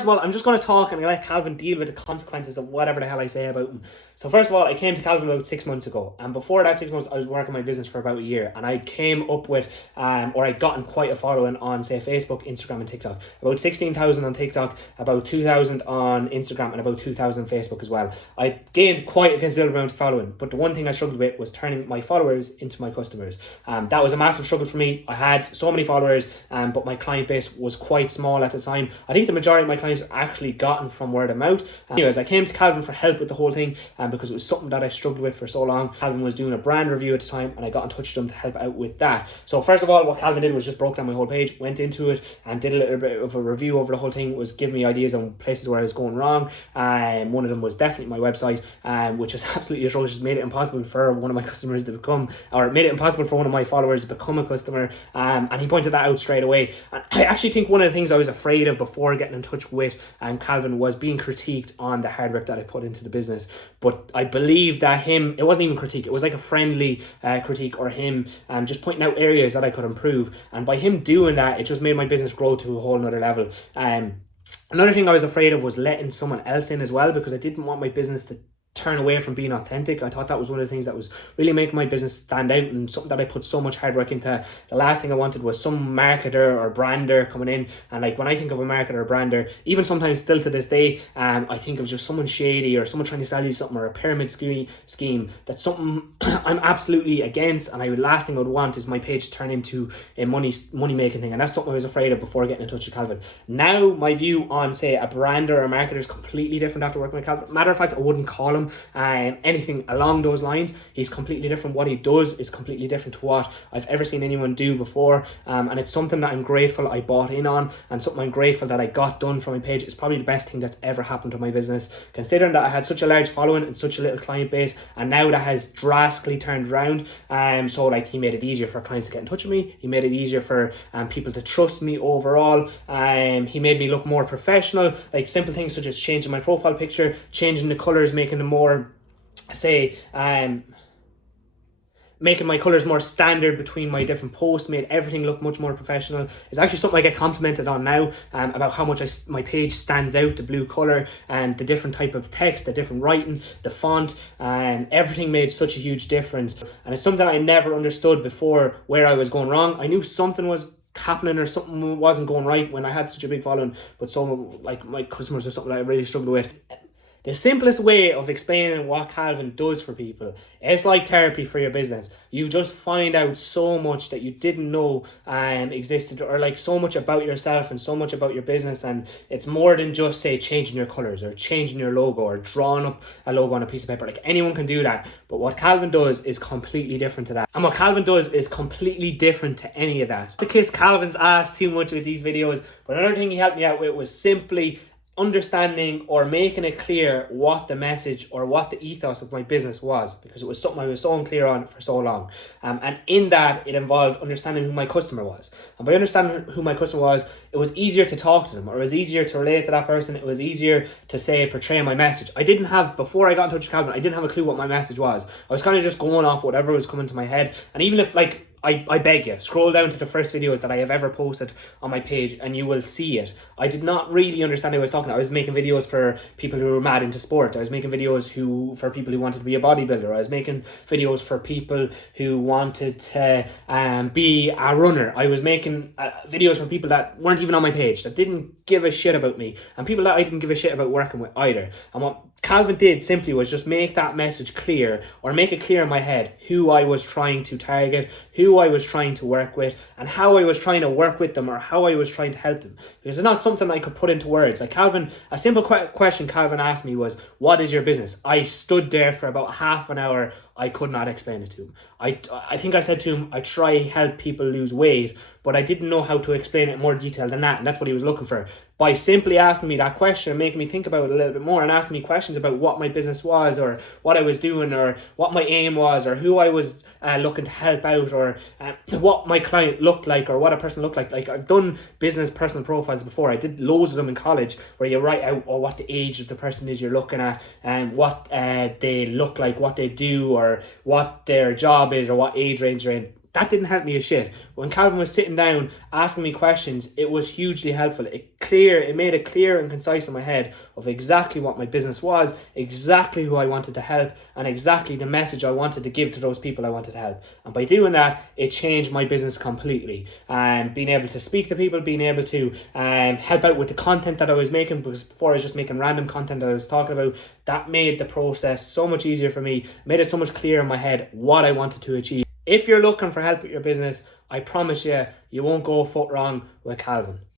First of all, I'm just going to talk and let Calvin deal with the consequences of whatever the hell I say about him. So first of all, I came to Calvin about 6 months ago, and before that 6 months, I was working my business for about a year, and I came up with, or I'd gotten quite a following on, say, Facebook, Instagram, and TikTok. About 16,000 on TikTok, about 2,000 on Instagram, and about 2,000 on Facebook as well. I gained quite a considerable amount of following, but the one thing I struggled with was turning my followers into my customers. That was a massive struggle for me. I had so many followers, but my client base was quite small at the time. I think the majority of my clients are actually gotten from word of mouth. Anyways, I came to Calvin for help with the whole thing, because it was something that I struggled with for so long. Calvin was doing a brand review at the time, and I got in touch with him to help out with that. So first of all, what Calvin did was just broke down my whole page, went into it and did a little bit of a review over the whole thing, was giving me ideas on places where I was going wrong. One of them was definitely my website, which was absolutely atrocious, made it impossible for one of my customers to become, or made it impossible for one of my followers to become a customer, and he pointed that out straight away. And I actually think one of the things I was afraid of before getting in touch with Calvin was being critiqued on the hard work that I put into the business. But I believe that it wasn't even critique, it was like a friendly critique, or him just pointing out areas that I could improve, and by him doing that, it just made my business grow to a whole nother level. Another thing I was afraid of was letting someone else in as well, because I didn't want my business to turn away from being authentic. I thought that was one of the things that was really making my business stand out, and something that I put so much hard work into. The last thing I wanted was some marketer or brander coming in, and like when I think of a marketer or brander, even sometimes still to this day, I think of just someone shady or someone trying to sell you something, or a pyramid scheme. That's something I'm absolutely against, and the last thing I would want is my page to turn into a money making thing, and that's something I was afraid of before getting in touch with Calvin. Now my view on, say, a brander or a marketer is completely different after working with Calvin. Matter of fact, I wouldn't call him anything along those lines. He's completely different. What he does is completely different to what I've ever seen anyone do before, and it's something that I'm grateful I bought in on, and something I'm grateful that I got done for my page. It's probably the best thing that's ever happened to my business, considering that I had such a large following and such a little client base, and now that has drastically turned around. So like, he made it easier for clients to get in touch with me. He made it easier for people to trust me overall. He made me look more professional, like simple things such as changing my profile picture, changing the colors, making them more, say, making my colours more standard between my different posts, made everything look much more professional. It's actually something I get complimented on now, about how much my page stands out, the blue colour and the different type of text, the different writing, the font, and everything made such a huge difference. And it's something I never understood before, where I was going wrong. I knew something was happening or something wasn't going right when I had such a big following, but some, like my customers, are something that I really struggled with. The simplest way of explaining what Calvin does for people, it's like therapy for your business. You just find out so much that you didn't know existed, or like so much about yourself and so much about your business. And it's more than just, say, changing your colors or changing your logo or drawing up a logo on a piece of paper. Like, anyone can do that, but what Calvin does is completely different to that. And what Calvin does is completely different to any of that. To kiss Calvin's ass too much with these videos, but another thing he helped me out with was simply understanding or making it clear what the message or what the ethos of my business was, because it was something I was so unclear on for so long. And in that, it involved understanding who my customer was. And by understanding who my customer was, it was easier to talk to them, or it was easier to relate to that person. It was easier to, say, portray my message. Before I got in touch with Calvin, I didn't have a clue what my message was. I was kind of just going off whatever was coming to my head. And even if, like, I beg you, scroll down to the first videos that I have ever posted on my page and you will see it. I did not really understand what I was talking about. I was making videos for people who were mad into sport. I was making videos for people who wanted to be a bodybuilder. I was making videos for people who wanted to be a runner. I was making videos for people that weren't even on my page, that didn't give a shit about me, and people that I didn't give a shit about working with either. And what Calvin did simply was just make that message clear, or make it clear in my head who I was trying to target, who I was trying to work with, and how I was trying to work with them, or how I was trying to help them. Because it's not something I could put into words. Like a simple question Calvin asked me was, "What is your business?" I stood there for about half an hour. I could not explain it to him. I think I said to him, I try help people lose weight, but I didn't know how to explain it in more detail than that, and that's what he was looking for. By simply asking me that question, making me think about it a little bit more, and asking me questions about what my business was, or what I was doing, or what my aim was, or who I was looking to help out, or what my client looked like, or what a person looked like. Like, I've done business personal profiles before. I did loads of them in college, where you write out what the age of the person is you're looking at, and what they look like, what they do, or what their job is, or what age range they're in. that didn't help me a shit. When Calvin was sitting down asking me questions, it was hugely helpful. It made it clear and concise in my head of exactly what my business was, exactly who I wanted to help, and exactly the message I wanted to give to those people I wanted to help. And by doing that, it changed my business completely. Being able to speak to people, being able to help out with the content that I was making, because before I was just making random content that I was talking about, that made the process so much easier for me, made it so much clearer in my head what I wanted to achieve. If you're looking for help with your business, I promise you, you won't go a foot wrong with Calvin.